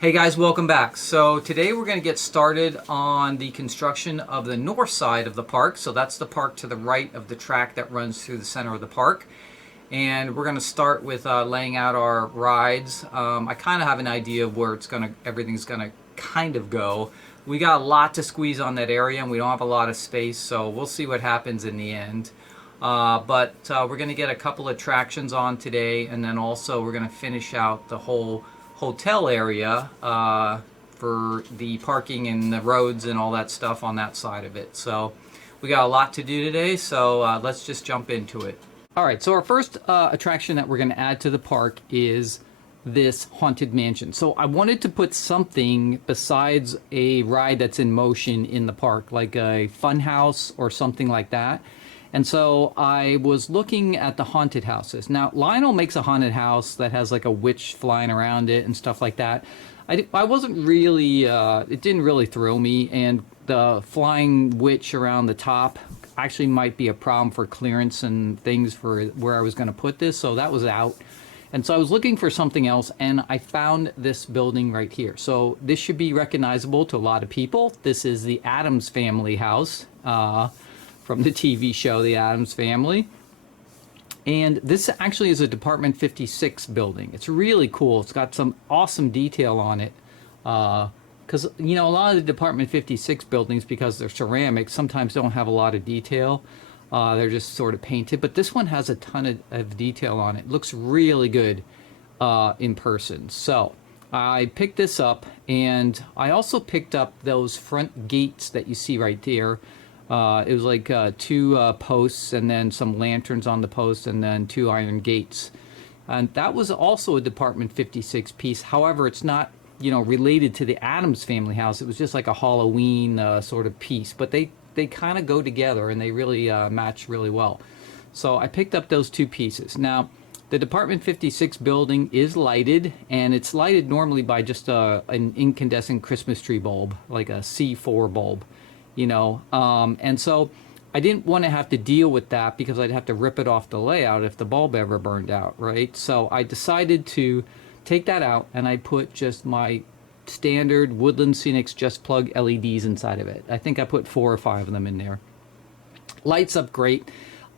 Hey guys, welcome back. So today we're going to get started on the construction of the north side of the park. So that's the park to the right of the track that runs through the center of the park. And we're going to start with laying out our rides. I kind of have an idea of where everything's going to kind of go. We got a lot to squeeze on that area and we don't have a lot of space, so we'll see what happens in the end. But we're going to get a couple attractions on today, and then also we're going to finish out the whole hotel area for the parking and the roads and all that stuff on that side of it. So we got a lot to do today, so let's just jump into it. All right, so our first attraction that we're going to add to the park is this haunted mansion. So I wanted to put something besides a ride that's in motion in the park, like a fun house or something like that. And so I was looking at the haunted houses. Now, Lionel makes a haunted house that has like a witch flying around it and stuff like that. I wasn't really, it didn't really thrill me, and the flying witch around the top actually might be a problem for clearance and things for where I was going to put this, so that was out. And so I was looking for something else, and I found this building right here. So this should be recognizable to a lot of people. This is the Addams Family house. From the TV show, The Addams Family. And this actually is a Department 56 building. It's really cool. It's got some awesome detail on it. Because, you know, a lot of the Department 56 buildings, because they're ceramic, sometimes don't have a lot of detail. They're just sort of painted. But this one has a ton of detail on it. It looks really good in person. So I picked this up, and I also picked up those front gates that you see right there. It was like two posts and then some lanterns on the posts and then two iron gates. And that was also a Department 56 piece. However, it's not, you know, related to the Addams Family house. It was just like a Halloween sort of piece. But they kind of go together and they really match really well. So I picked up those two pieces. Now, the Department 56 building is lighted, and it's lighted normally by just an incandescent Christmas tree bulb, like a C4 bulb. You know, and so I didn't want to have to deal with that because I'd have to rip it off the layout if the bulb ever burned out, right? So I decided to take that out, and I put just my standard Woodland Scenics Just Plug LEDs inside of it. I think I put 4 or 5 of them in there. Lights up great.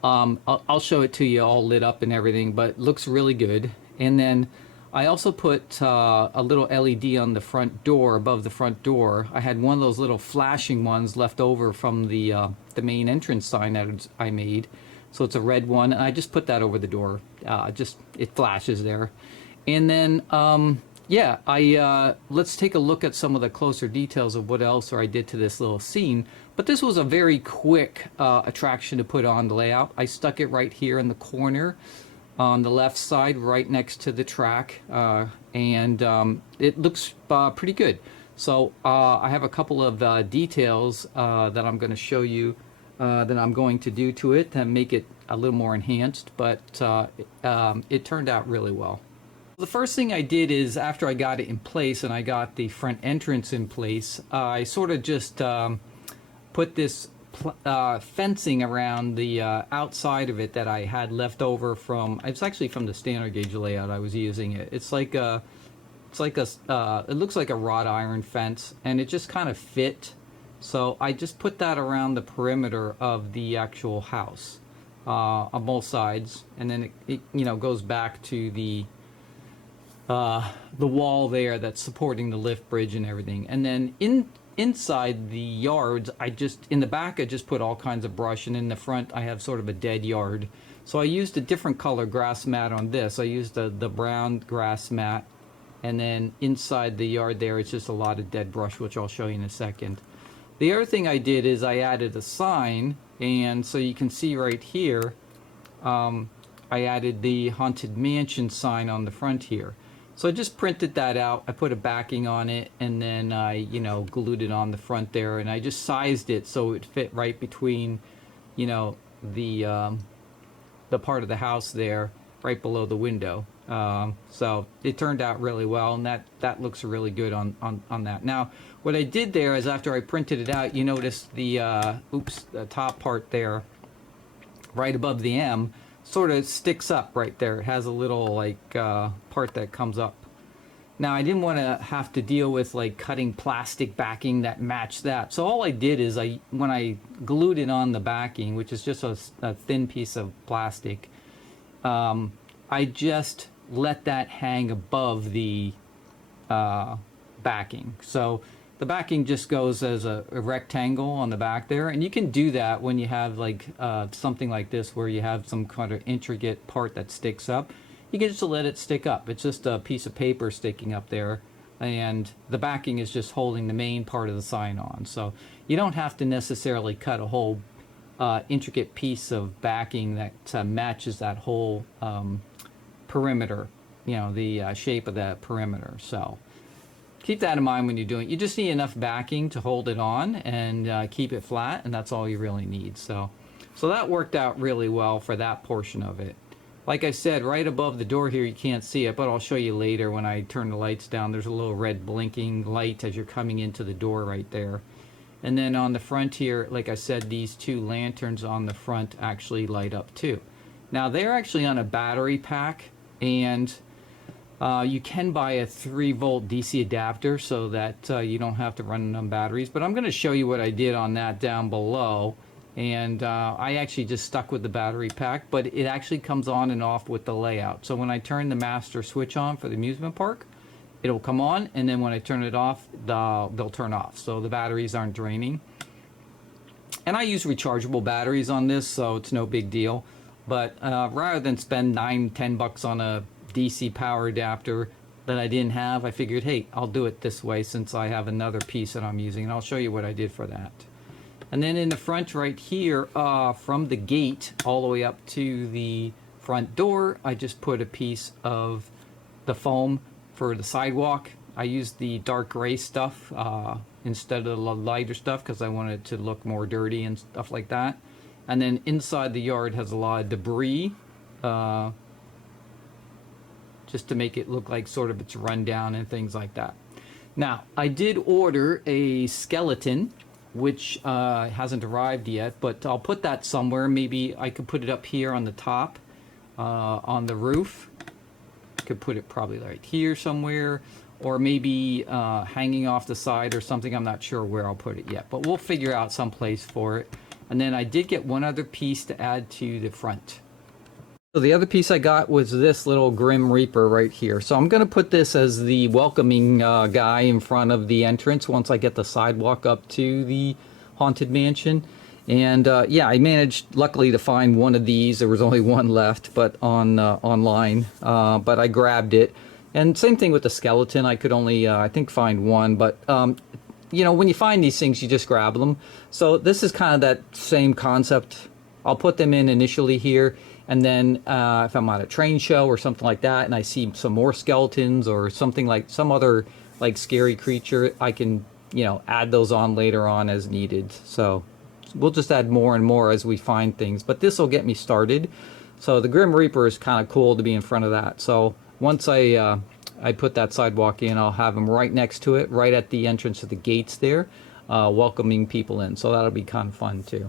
I'll show it to you all lit up and everything, but it looks really good. And then I also put a little LED on the front door, above the front door. I had one of those little flashing ones left over from the main entrance sign that I made. So it's a red one, and I just put that over the door. It flashes there. And then, let's take a look at some of the closer details of what else I did to this little scene. But this was a very quick attraction to put on the layout. I stuck it right here in the corner on the left side, right next to the track, and it looks pretty good. So I have a couple of details that I'm going to show you that I'm going to do to it to make it a little more enhanced, but it turned out really well. The first thing I did is, after I got it in place and I got the front entrance in place, I sort of just put this fencing around the outside of it that I had left over from. It's actually from the standard gauge layout I was using it. It looks like a wrought iron fence, and it just kind of fit. So I just put that around the perimeter of the actual house on both sides, and then it you know, goes back to the wall there that's supporting the lift bridge and everything. And then inside the yards, in the back I just put all kinds of brush, and in the front I have sort of a dead yard. So I used a different color grass mat on this. I used the brown grass mat, and then inside the yard there it's just a lot of dead brush, which I'll show you in a second. The other thing I did is I added a sign, and so you can see right here, I added the Haunted Mansion sign on the front here. So I just printed that out. I put a backing on it, and then I, you know, glued it on the front there, and I just sized it so it fit right between, you know, the part of the house there, right below the window. So it turned out really well, and that looks really good on that. Now, what I did there is, after I printed it out, you notice the top part there, right above the M, sort of sticks up right there. It has a little like part that comes up, Now I didn't want to have to deal with like cutting plastic backing that matched that. So all I did is when I glued it on the backing, which is just a thin piece of plastic, I just let that hang above the backing. So the backing just goes as a rectangle on the back there, and you can do that when you have like something like this where you have some kind of intricate part that sticks up. You can just let it stick up. It's just a piece of paper sticking up there, and the backing is just holding the main part of the sign on. So you don't have to necessarily cut a whole intricate piece of backing that matches that whole perimeter, you know, the shape of that perimeter. So keep that in mind when you're doing it. You just need enough backing to hold it on and keep it flat, and that's all you really need. So that worked out really well for that portion of it. Like I said, right above the door here, you can't see it, but I'll show you later when I turn the lights down. There's a little red blinking light as you're coming into the door right there. And then on the front here, like I said, these two lanterns on the front actually light up too. Now they're actually on a battery pack, and you can buy a 3-volt DC adapter so that you don't have to run on batteries. But I'm going to show you what I did on that down below. And I actually just stuck with the battery pack, but it actually comes on and off with the layout. So when I turn the master switch on for the amusement park, it'll come on, and then when I turn it off, they'll turn off. So the batteries aren't draining. And I use rechargeable batteries on this, so it's no big deal. But rather than spend $9-10 on a DC power adapter that I didn't have, I figured, hey, I'll do it this way since I have another piece that I'm using, and I'll show you what I did for that. And then in the front right here, from the gate all the way up to the front door, I just put a piece of the foam for the sidewalk. I used the dark gray stuff instead of the lighter stuff because I wanted it to look more dirty and stuff like that. And then inside the yard has a lot of debris, just to make it look like sort of it's run down and things like that. Now, I did order a skeleton, which hasn't arrived yet, but I'll put that somewhere. Maybe I could put it up here on the top, on the roof. I could put it probably right here somewhere, or maybe hanging off the side or something. I'm not sure where I'll put it yet, but we'll figure out some place for it. And then I did get one other piece to add to the front. So the other piece I got was this little Grim Reaper right here. So I'm going to put this as the welcoming guy in front of the entrance once I get the sidewalk up to the Haunted Mansion. And yeah, I managed luckily to find one of these. There was only one left, but online. But I grabbed it. And same thing with the skeleton. I could only, I think, find one. But, you know, when you find these things, you just grab them. So this is kind of that same concept. I'll put them in initially here. And then if I'm at a train show or something like that, and I see some more skeletons or something like some other like scary creature, I can, you know, add those on later on as needed. So we'll just add more and more as we find things. But this will get me started. So the Grim Reaper is kind of cool to be in front of that. So once I put that sidewalk in, I'll have him right next to it, right at the entrance of the gates there, welcoming people in. So that'll be kind of fun too.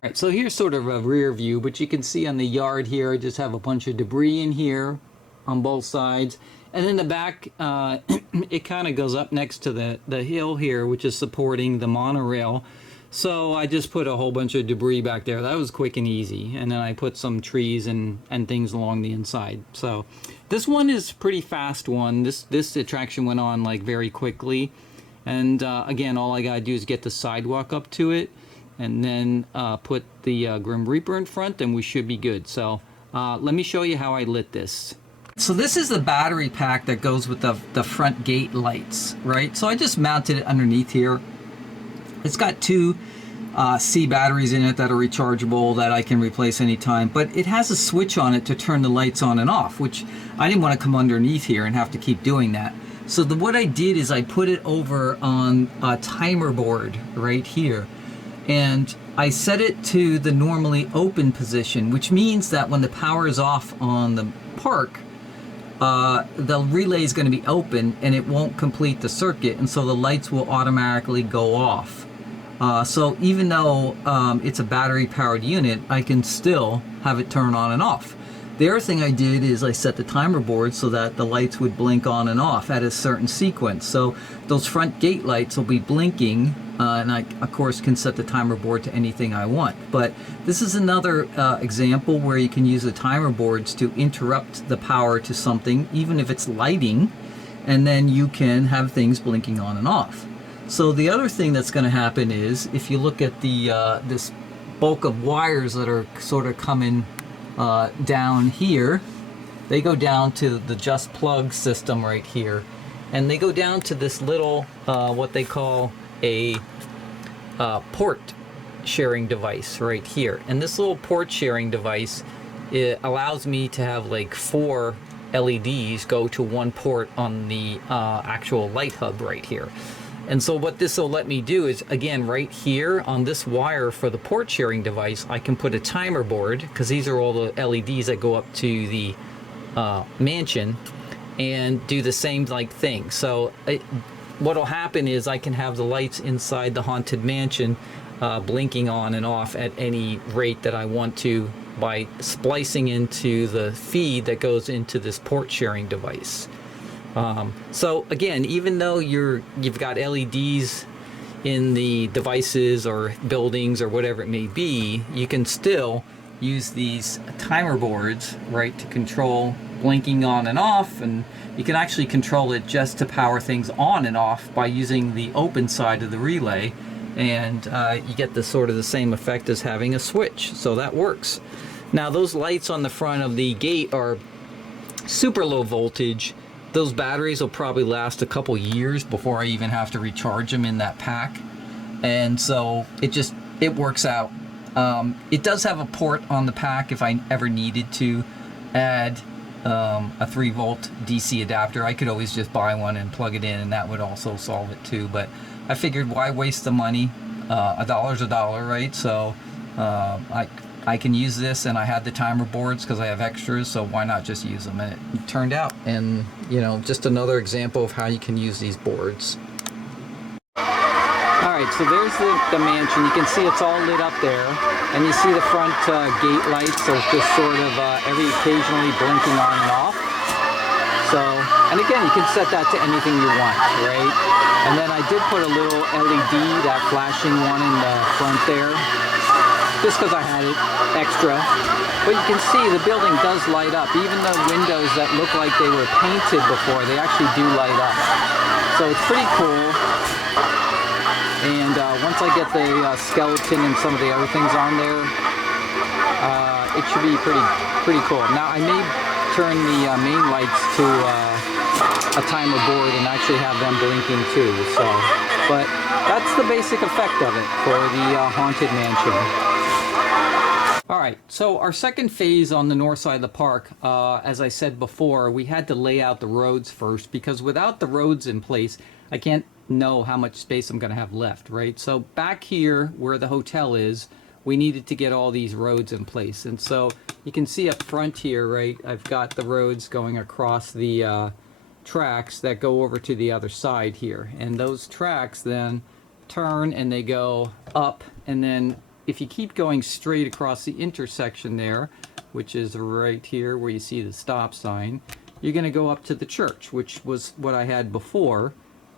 All right, so here's sort of a rear view, but you can see on the yard here, I just have a bunch of debris in here on both sides. And in the back, it kind of goes up next to the hill here, which is supporting the monorail. So I just put a whole bunch of debris back there. That was quick and easy. And then I put some trees and things along the inside. So this one is a pretty fast one. This attraction went on like very quickly. And again, all I gotta do is get the sidewalk up to it, and then put the Grim Reaper in front, and we should be good. So let me show you how I lit this. So this is the battery pack that goes with the front gate lights, right? So I just mounted it underneath here. It's got two C batteries in it that are rechargeable that I can replace anytime, but it has a switch on it to turn the lights on and off, which I didn't want to come underneath here and have to keep doing that. So what I did is I put it over on a timer board right here. And I set it to the normally open position, which means that when the power is off on the park, the relay is going to be open and it won't complete the circuit, and so the lights will automatically go off. So even though it's a battery powered unit, I can still have it turn on and off. The other thing I did is I set the timer board so that the lights would blink on and off at a certain sequence. So those front gate lights will be blinking, and I, of course, can set the timer board to anything I want. But this is another example where you can use the timer boards to interrupt the power to something, even if it's lighting, and then you can have things blinking on and off. So the other thing that's going to happen is, if you look at the this bulk of wires that are sort of coming down here, they go down to the just plug system right here, and they go down to this little what they call a port sharing device right here. And this little port sharing device, it allows me to have like 4 LEDs go to one port on the actual light hub right here. And so what this will let me do is, again, right here on this wire for the port sharing device, I can put a timer board, because these are all the LEDs that go up to the mansion, and do the same like thing. So what'll happen is I can have the lights inside the haunted mansion blinking on and off at any rate that I want to, by splicing into the feed that goes into this port sharing device. So again, even though you've got LEDs in the devices or buildings or whatever it may be, you can still use these timer boards, right, to control blinking on and off, and you can actually control it just to power things on and off by using the open side of the relay, and you get the sort of the same effect as having a switch. So that works. Now those lights on the front of the gate are super low voltage. Those batteries will probably last a couple years before I even have to recharge them in that pack, and so it works out. It does have a port on the pack if I ever needed to add a 3-volt DC adapter. I could always just buy one and plug it in, and that would also solve it too. But I figured, why waste the money? A dollar's a dollar, right? So I can use this, and I had the timer boards because I have extras, so why not just use them? And it turned out, and you know, just another example of how you can use these boards. Alright, so there's the mansion. You can see it's all lit up there, and you see the front gate lights are just sort of occasionally blinking on and off. So, and again, you can set that to anything you want, right? And then I did put a little LED, that flashing one in the front there, just because I had it extra. But you can see the building does light up. Even the windows that look like they were painted before, they actually do light up. So it's pretty cool. And once I get the skeleton and some of the other things on there, it should be pretty cool. Now I may turn the main lights to a timer board and actually have them blinking too. So, but that's the basic effect of it for the haunted mansion. Alright, so our second phase on the north side of the park, as I said before, we had to lay out the roads first, because without the roads in place, I can't know how much space I'm going to have left, right? So back here where the hotel is, we needed to get all these roads in place. And so you can see up front here, right, I've got the roads going across the tracks that go over to the other side here. And those tracks then turn and they go up, and then if you keep going straight across the intersection there, which is right here where you see the stop sign, you're going to go up to the church, which was what I had before.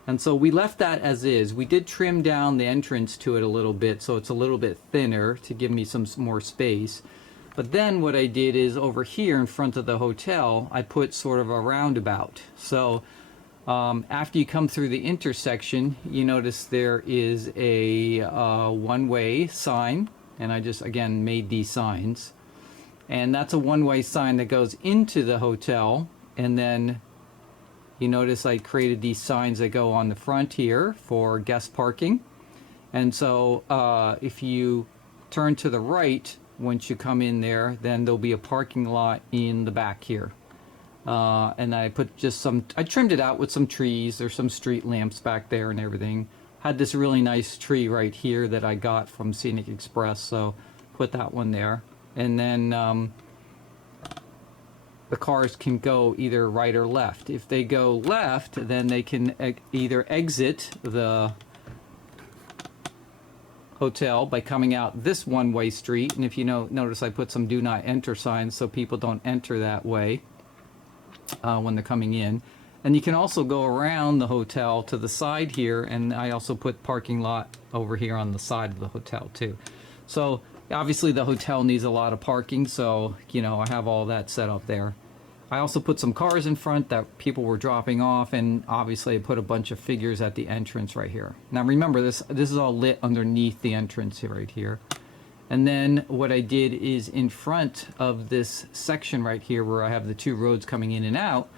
And so we left that as is. We did trim down the entrance to it a little bit, so it's a little bit thinner to give me some more space. But then what I did is, over here in front of the hotel, I put sort of a roundabout. So after you come through the intersection, you notice there is a one-way sign, and I just again made these signs, and that's a one-way sign that goes into the hotel. And then you notice I created these signs that go on the front here for guest parking. And so if you turn to the right once you come in there, then there'll be a parking lot in the back here. And I put just I trimmed it out with some trees. There's some street lamps back there and everything. Had this really nice tree right here that I got from Scenic Express, so put that one there. And then the cars can go either right or left. If they go left, then they can either exit the hotel by coming out this one-way street. And if you notice, I put some do not enter signs so people don't enter that way when they're coming in. And you can also go around the hotel to the side here, and I also put parking lot over here on the side of the hotel too. So obviously the hotel needs a lot of parking, so I have all that set up there. I also put some cars in front that people were dropping off, and obviously I put a bunch of figures at the entrance right here. Now remember, this is all lit underneath the entrance right here. And then what I did is in front of this section right here where I have the two roads coming in and out,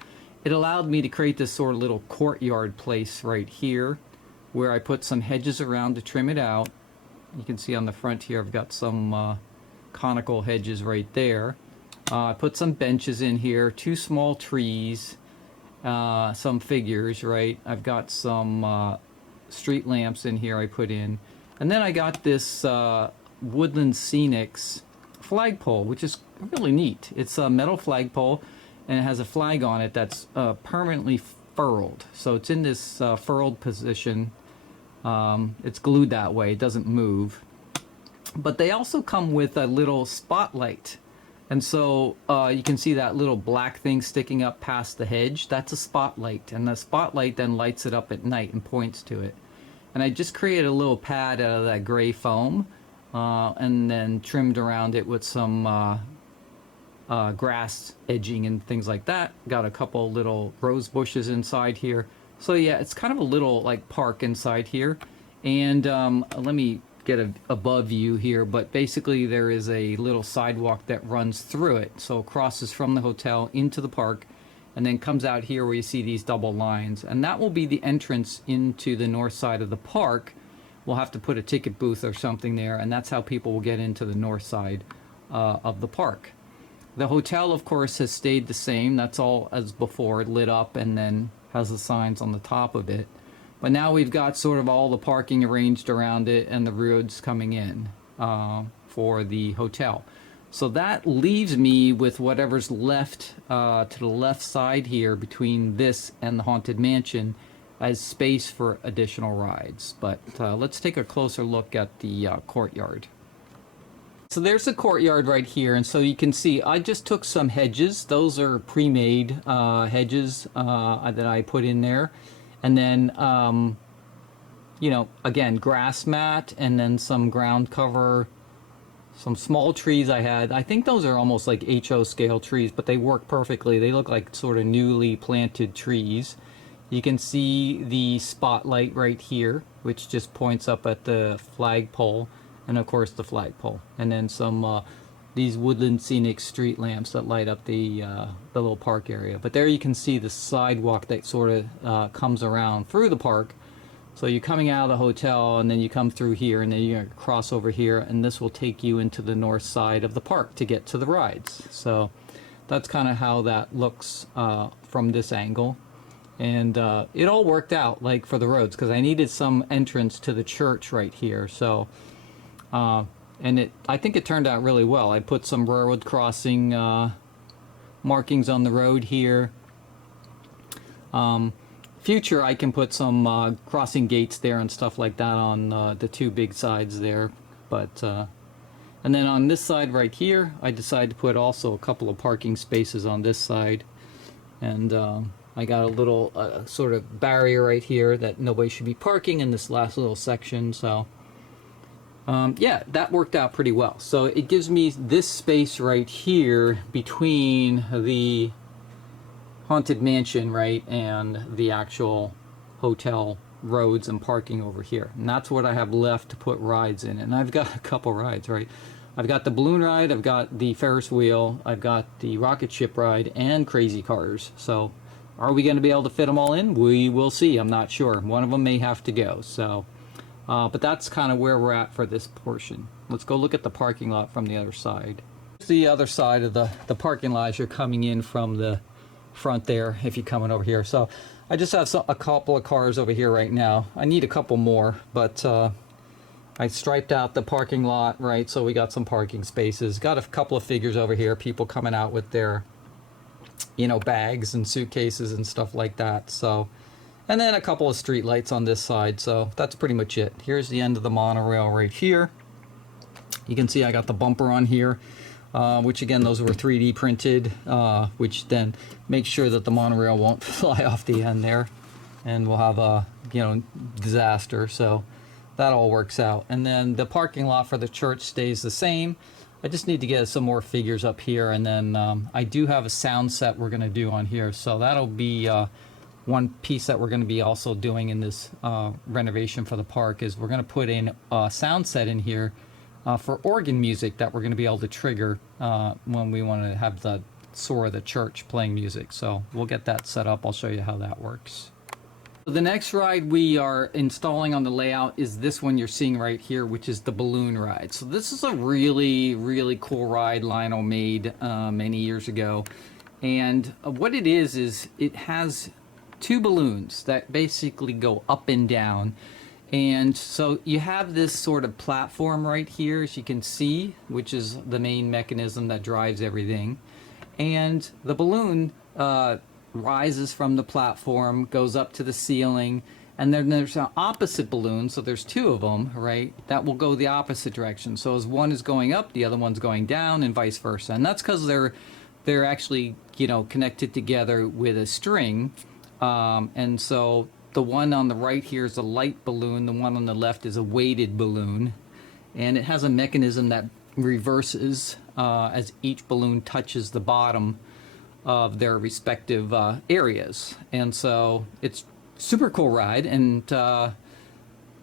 it allowed me to create this sort of little courtyard place right here where I put some hedges around to trim it out. You can see on the front here I've got some conical hedges right there. I put some benches in here, two small trees, some figures, right? I've got some street lamps in here I put in. And then I got this Woodland Scenics flagpole, which is really neat. It's a metal flagpole, and it has a flag on it that's permanently furled. So it's in this furled position. It's glued that way, it doesn't move. But they also come with a little spotlight. And so you can see that little black thing sticking up past the hedge. That's a spotlight, and the spotlight then lights it up at night and points to it. And I just created a little pad out of that gray foam and then trimmed around it with some grass edging and things like that. Got a couple little rose bushes inside here. So yeah, it's kind of a little like park inside here. And let me get above you here, but basically there is a little sidewalk that runs through it, so it crosses from the hotel into the park and then comes out here where you see these double lines, and that will be the entrance into the north side of the park. We'll have to put a ticket booth or something there, and that's how people will get into the north side of the park. The hotel, of course, has stayed the same. That's all as before, lit up and then has the signs on the top of it. But now we've got sort of all the parking arranged around it and the roads coming in for the hotel. So that leaves me with whatever's left to the left side here between this and the Haunted Mansion as space for additional rides. But let's take a closer look at the courtyard. So there's the courtyard right here, and so you can see I just took some hedges. Those are pre-made hedges that I put in there. And then, again, grass mat, and then some ground cover, some small trees I had. I think those are almost like HO scale trees, but they work perfectly. They look like sort of newly planted trees. You can see the spotlight right here, which just points up at the flagpole, and of course the flagpole. And then some these Woodland Scenic street lamps that light up the little park area. But there you can see the sidewalk that sort of comes around through the park. So you're coming out of the hotel, and then you come through here, and then you cross over here, and this will take you into the north side of the park to get to the rides. So that's kind of how that looks from this angle. And it all worked out, like for the roads, because I needed some entrance to the church right here. So and I think it turned out really well. I put some railroad crossing markings on the road here. Future, I can put some crossing gates there and stuff like that on the two big sides there. But and then on this side right here, I decided to put also a couple of parking spaces on this side. And I got a little sort of barrier right here that nobody should be parking in this last little section. So yeah, that worked out pretty well. So it gives me this space right here between the Haunted Mansion, right, and the actual hotel roads and parking over here. And that's what I have left to put rides in. And I've got a couple rides, right? I've got the balloon ride, I've got the Ferris wheel, I've got the rocket ship ride, and Crazy Cars. So are we going to be able to fit them all in? We will see. I'm not sure. One of them may have to go. So but that's kind of where we're at for this portion. Let's go look at the parking lot from the other side. The other side of the parking lot as you're coming in from the front there, if you're coming over here. So I just have a couple of cars over here right now. I need a couple more, but I striped out the parking lot, right, so we got some parking spaces. Got a couple of figures over here, people coming out with their, you know, bags and suitcases and stuff like that. So And then a couple of street lights on this side, so that's pretty much it. Here's the end of the monorail right here. You can see I got the bumper on here, which again, those were 3D printed, which then makes sure that the monorail won't fly off the end there, and we'll have a, disaster. So that all works out. And then the parking lot for the church stays the same. I just need to get some more figures up here, and then I do have a sound set we're going to do on here, so that'll be one piece that we're going to be also doing in this renovation for the park. Is we're going to put in a sound set in here for organ music that we're going to be able to trigger when we want to have the Soar of the Church playing music. So we'll get that set up. I'll show you how that works. The next ride we are installing on the layout is this one you're seeing right here, which is the balloon ride. So this is a really, really cool ride Lionel made many years ago. And what it is it has two balloons that basically go up and down. And so you have this sort of platform right here, as you can see, which is the main mechanism that drives everything. And the balloon rises from the platform, goes up to the ceiling, and then there's an opposite balloon, so there's two of them, right, that will go the opposite direction. So as one is going up, the other one's going down, and vice versa. And that's because they're actually, connected together with a string. And so the one on the right here is a light balloon, the one on the left is a weighted balloon, and it has a mechanism that reverses as each balloon touches the bottom of their respective areas. And so it's super cool ride, and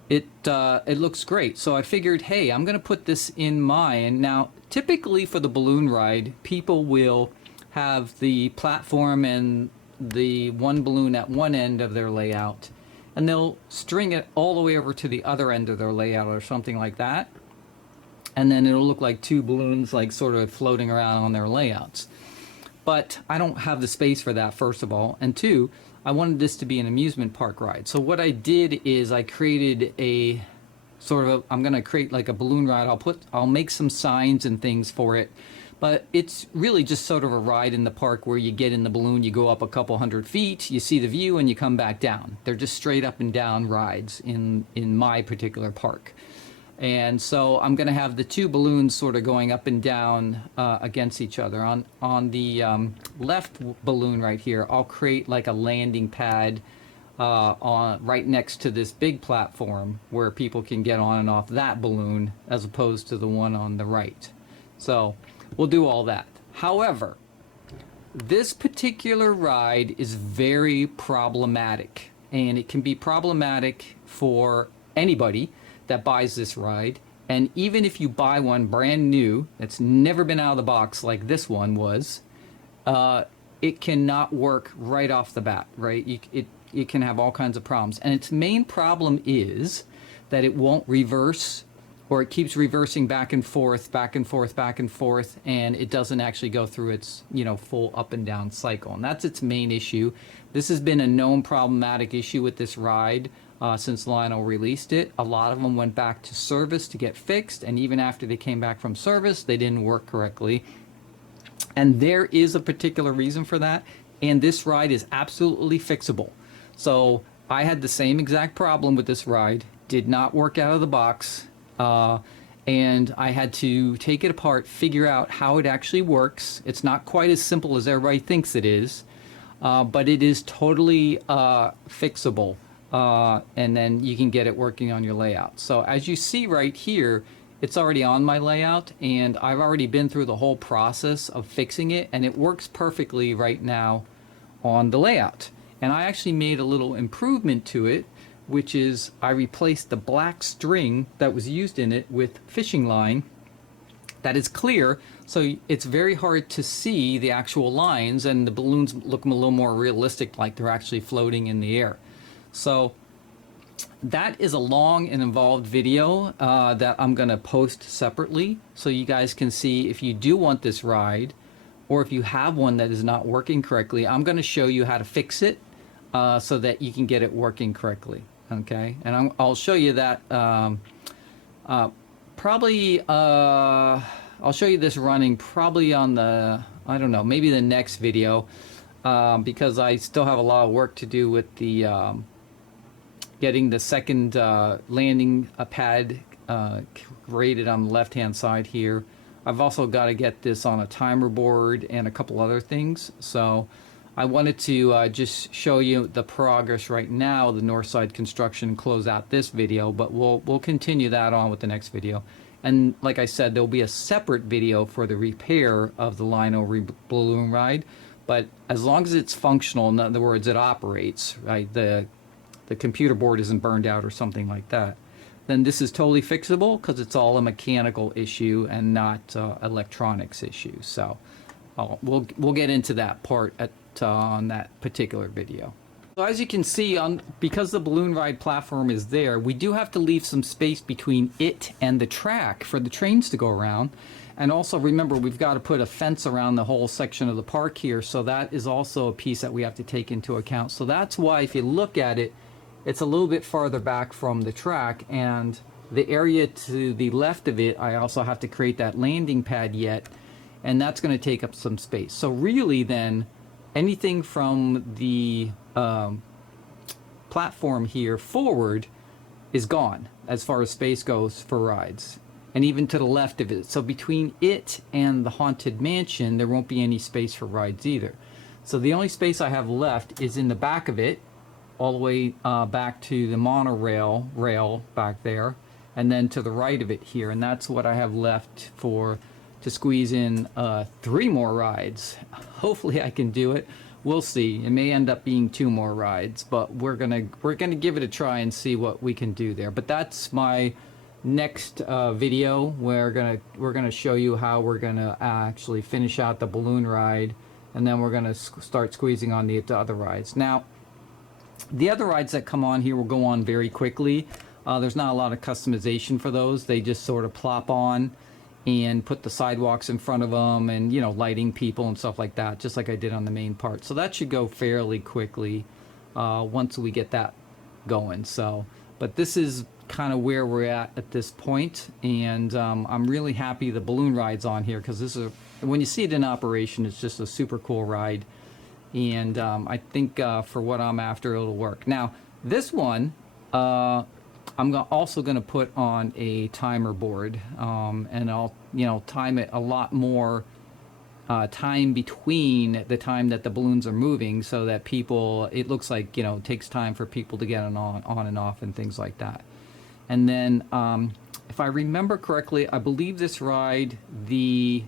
it looks great. So I figured, hey, I'm gonna put this in mine. Now typically for the balloon ride, people will have the platform and the one balloon at one end of their layout, and they'll string it all the way over to the other end of their layout or something like that, and then it'll look like two balloons like sort of floating around on their layouts. But I don't have the space for that, first of all, and two, I wanted this to be an amusement park ride. So what I did is I created a sort of I'm going to create like a balloon ride. I'll make some signs and things for it, but it's really just sort of a ride in the park where you get in the balloon, you go up a couple hundred feet, you see the view, and you come back down. They're just straight up and down rides in my particular park. And so I'm going to have the two balloons sort of going up and down against each other. On the left balloon right here, I'll create like a landing pad right next to this big platform where people can get on and off that balloon as opposed to the one on the right. So we'll do all that. However, this particular ride is very problematic, and it can be problematic for anybody that buys this ride. And even if you buy one brand new that's never been out of the box like this one was, it cannot work right off the bat, right? It can have all kinds of problems, and its main problem is that it won't reverse, or it keeps reversing back and forth, back and forth, back and forth, and it doesn't actually go through its full up and down cycle. And that's its main issue. This has been a known problematic issue with this ride since Lionel released it. A lot of them went back to service to get fixed, and even after they came back from service, they didn't work correctly. And there is a particular reason for that, and this ride is absolutely fixable. So I had the same exact problem with this ride, did not work out of the box, and I had to take it apart, figure out how it actually works. It's not quite as simple as everybody thinks it is, but it is totally fixable. And then you can get it working on your layout. So as you see right here, it's already on my layout, and I've already been through the whole process of fixing it, and it works perfectly right now on the layout. And I actually made a little improvement to it, which is I replaced the black string that was used in it with fishing line that is clear, so it's very hard to see the actual lines, and the balloons look a little more realistic, like they're actually floating in the air. So that is a long and involved video that I'm going to post separately, so you guys can see if you do want this ride, or if you have one that is not working correctly. I'm going to show you how to fix it so that you can get it working correctly. Okay, and I'll show you that probably. I'll show you this running probably on the, I don't know, maybe the next video, because I still have a lot of work to do with the getting the second landing pad rated on the left-hand side here. I've also got to get this on a timer board and a couple other things. So I wanted to just show you the progress right now, the north side construction, and close out this video, but we'll continue that on with the next video. And like I said, there'll be a separate video for the repair of the Lino balloon ride, but as long as it's functional, in other words, it operates, right? The computer board isn't burned out or something like that, then this is totally fixable because it's all a mechanical issue and not electronics issue. So we'll get into that part on that particular video. So as you can see, because the balloon ride platform is there, we do have to leave some space between it and the track for the trains to go around. And also remember, we've got to put a fence around the whole section of the park here, so that is also a piece that we have to take into account. So that's why if you look at it, it's a little bit farther back from the track, and the area to the left of it, I also have to create that landing pad yet, and that's going to take up some space. So really then, anything from the platform here forward is gone as far as space goes for rides, and even to the left of it. So between it and the Haunted Mansion, there won't be any space for rides either. So the only space I have left is in the back of it, all the way back to the monorail rail back there, and then to the right of it here, and that's what I have left to squeeze in 3 more rides. Hopefully I can do it. We'll see. It may end up being 2 more rides, but we're gonna give it a try and see what we can do there. But that's my next video. We're gonna show you how we're gonna actually finish out the balloon ride, and then we're gonna start squeezing on the other rides. Now, the other rides that come on here will go on very quickly. There's not a lot of customization for those. They just sort of plop on and put the sidewalks in front of them, and lighting people and stuff like that, just like I did on the main part. So that should go fairly quickly once we get that going. So, but this is kind of where we're at this point, and I'm really happy the balloon ride's on here, because this is, when you see it in operation, it's just a super cool ride, and I think for what I'm after, it'll work. Now this one I'm also going to put on a timer board, and I'll time it a lot more time between the time that the balloons are moving, so that it looks like it takes time for people to get on and off and things like that. And then if I remember correctly, I believe this ride, the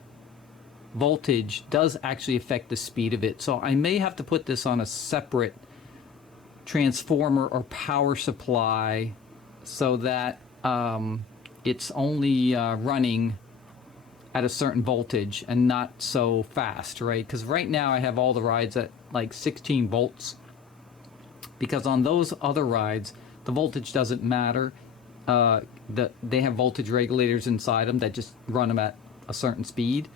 voltage does actually affect the speed of it, so I may have to put this on a separate transformer or power supply, so that it's only running at a certain voltage and not so fast, right? Because right now I have all the rides at like 16 volts, because on those other rides the voltage doesn't matter. They have voltage regulators inside them that just run them at a certain speed.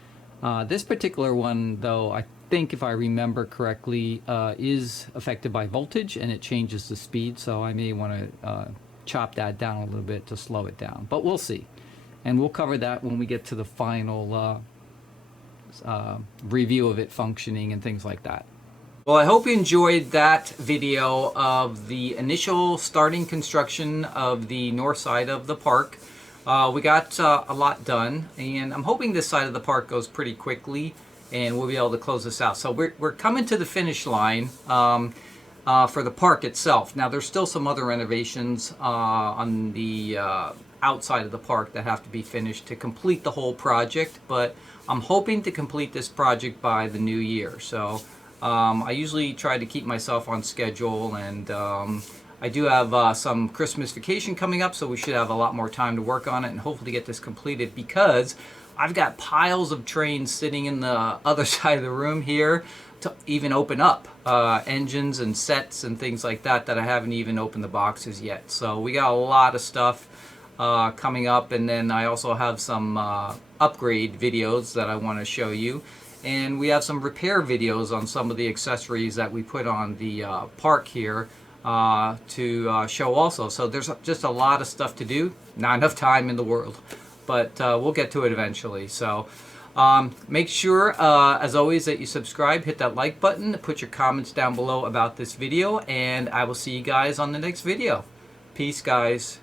This particular one, though, I think if I remember correctly, is affected by voltage, and it changes the speed, so I may want to chop that down a little bit to slow it down, but we'll see, and we'll cover that when we get to the final review of it functioning and things like that. Well, I hope you enjoyed that video of the initial starting construction of the north side of the park. We got a lot done, and I'm hoping this side of the park goes pretty quickly, and we'll be able to close this out. So we're coming to the finish line for the park itself. Now there's still some other renovations on the outside of the park that have to be finished to complete the whole project, but I'm hoping to complete this project by the new year. So I usually try to keep myself on schedule, and I do have some Christmas vacation coming up, so we should have a lot more time to work on it and hopefully get this completed, because I've got piles of trains sitting in the other side of the room here to even open up, engines and sets and things like that I haven't even opened the boxes yet. So we got a lot of stuff coming up, and then I also have some upgrade videos that I want to show you, and we have some repair videos on some of the accessories that we put on the park here to show also. So there's just a lot of stuff to do, not enough time in the world, but we'll get to it eventually. So make sure, as always, that you subscribe, hit that like button, put your comments down below about this video, and I will see you guys on the next video. Peace, guys.